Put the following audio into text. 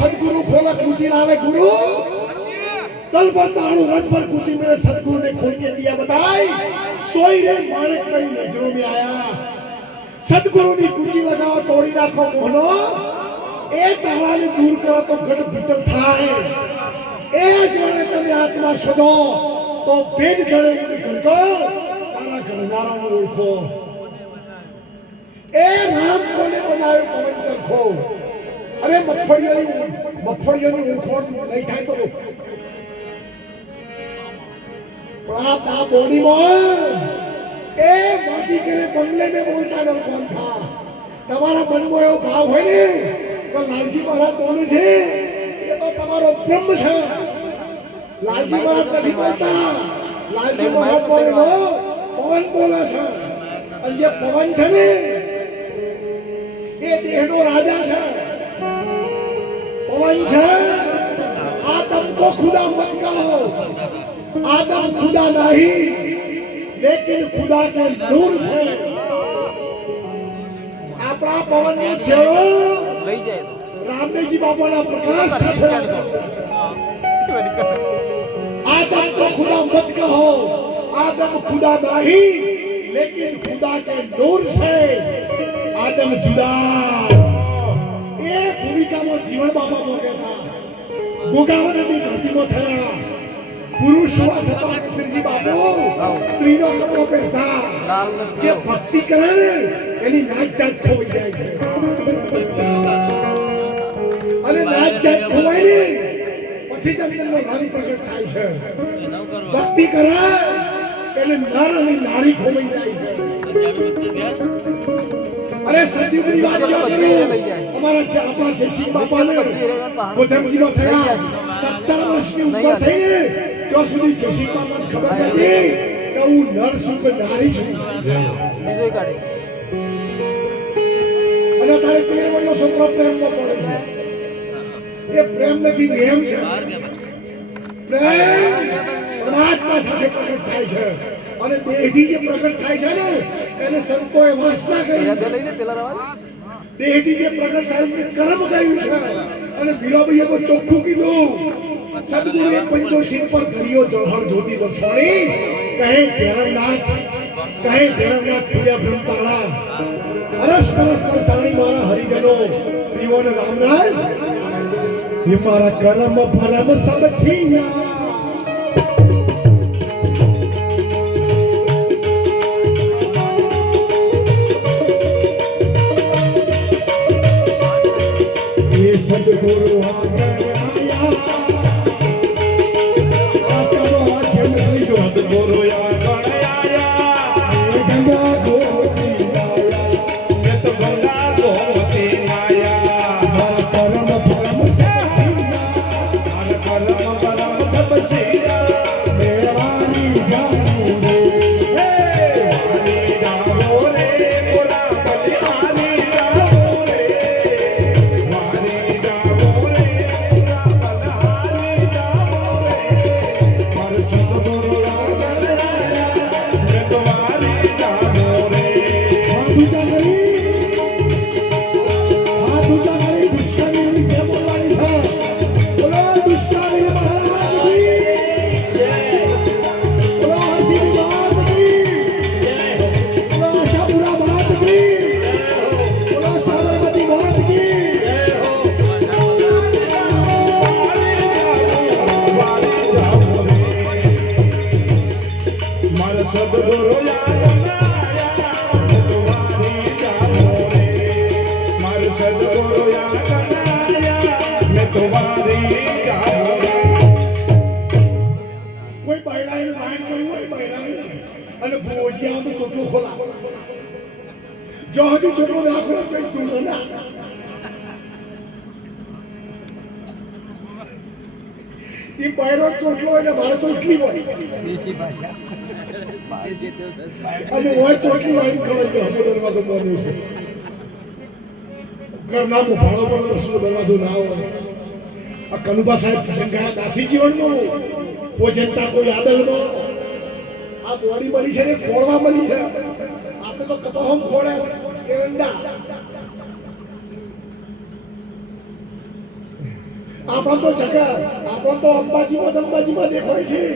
सदगुरु खोला कुची लावे गुरु तल पर ताड़ू रथ पर कुची मेरे सदगुरु ने खोल के दिया बताई सोई रे माणिक मेरी नजरों में आया सदगुरु ने कुची लगाओ तोड़ी राखो मोहनो ए ताड़ा ने दूर करो तो घट भीतर थाए ए जने तमे आत्मा शोधो तो भेद जड़े निकल को तारा गणनारा ने ओळखो ए राम कोने बनायो पवन चरखो अरे मफड़ियों ओळखोण नहीं थाय तो प्राता बोली में ए माटी के बंगले में बोलता न कौन था તમારા મનમાં એવો ભાવ હોય ને તો લાલજી મહારાજ બોલે છે એ તો તમારો બ્રહ્મ છે લાલજી મહારાજ નથી બોલતા લાલજી મહારાજ બોલે પવન બોલે છે અને જે પવન છે ને એ દેહનો રાજા છે पवन है आदम को खुदा मत कहो आदम खुदा नहीं लेकिन खुदा के नूर से आपड़ा पवन ने छेड़ो रामदेव जी बाबा ना प्रकाश साथे आदम को खुदा मत कहो आदम खुदा नहीं लेकिन खुदा के नूर से आदम जुदा ये भूमिका में जीवन बाबा बोले था गोगावन की धरती में था पुरुष हुआ छता श्रीजी बाबू स्त्री नो कपड़ो पहनता ये भक्ति करे ने एनी नाच जात खोई जाए अरे नाच जात खोवाय ने પછી જ અંદરનો રંગ પ્રગટ થાય છે ભક્તિ કરે એટલે નર અને નારી ખોવાઈ જાય છે अरे सजीव की बात क्या करूं हमारा अपना देशी बापा ने गोदमजी में था 17 वर्ष की उम्र थी तो सुधी देशी बापा ने खबर पड़ी कि वो नर सुख नारी छे બીજો કાઢે અને તારે 13 વર્ષનો છોકરો પ્રેમમાં પડે છે એ પ્રેમ નથી પ્રેમ છે પ્રેમ પરમાત્મા સાથે પ્રગટ થાય છે અને દેહથી જે પ્રગટ થાય છે ને એને સંતોએ વાસના કરી દેહથી જે પ્રગટ થાય છે કર્મ કર્યું છે અને વીરાભાઈએ તો ચોખ્ખું કીધું સદગુરુએ પંચોશીલ પર કર્યો જળહળ જ્યોતિ દર્શણી કહે ભેરવનાથ પૂર્યા બ્રહ્મતાળા અરસ પરસ સાણી મારા હરિજનો પ્રિયોને રામરાજ ये मारा कर्म भरम सब छीना ये सदगुरु आकर आया आसरो आके निकली जो सदगुरु आकर आया ये गंगा गोमती आया ये तो गंगा गोमती आया कर्म भरम બાજરી ચોટલો નાખો તો કઈ તું ના એ પાયરો ચોટલો હોય ને મારે ચોટલી હોય દેશી ભાષા અને હોય ચોટલી વાળી ખબર કે હમો દરવાજો બન્યો છે ઘરના ભાડો પણ રસોડો દરવાજો ના હોય આ કનુભા સાહેબ જંગા દાસી જીવનનું પોજનતા કોઈ આદલમાં આ બોડી બની છે ને ખોળવા બની છે આપણે તો કપાહમ ખોળ્યા છે એરંડા આપણ તો અંબાજીમાં દેખાય છે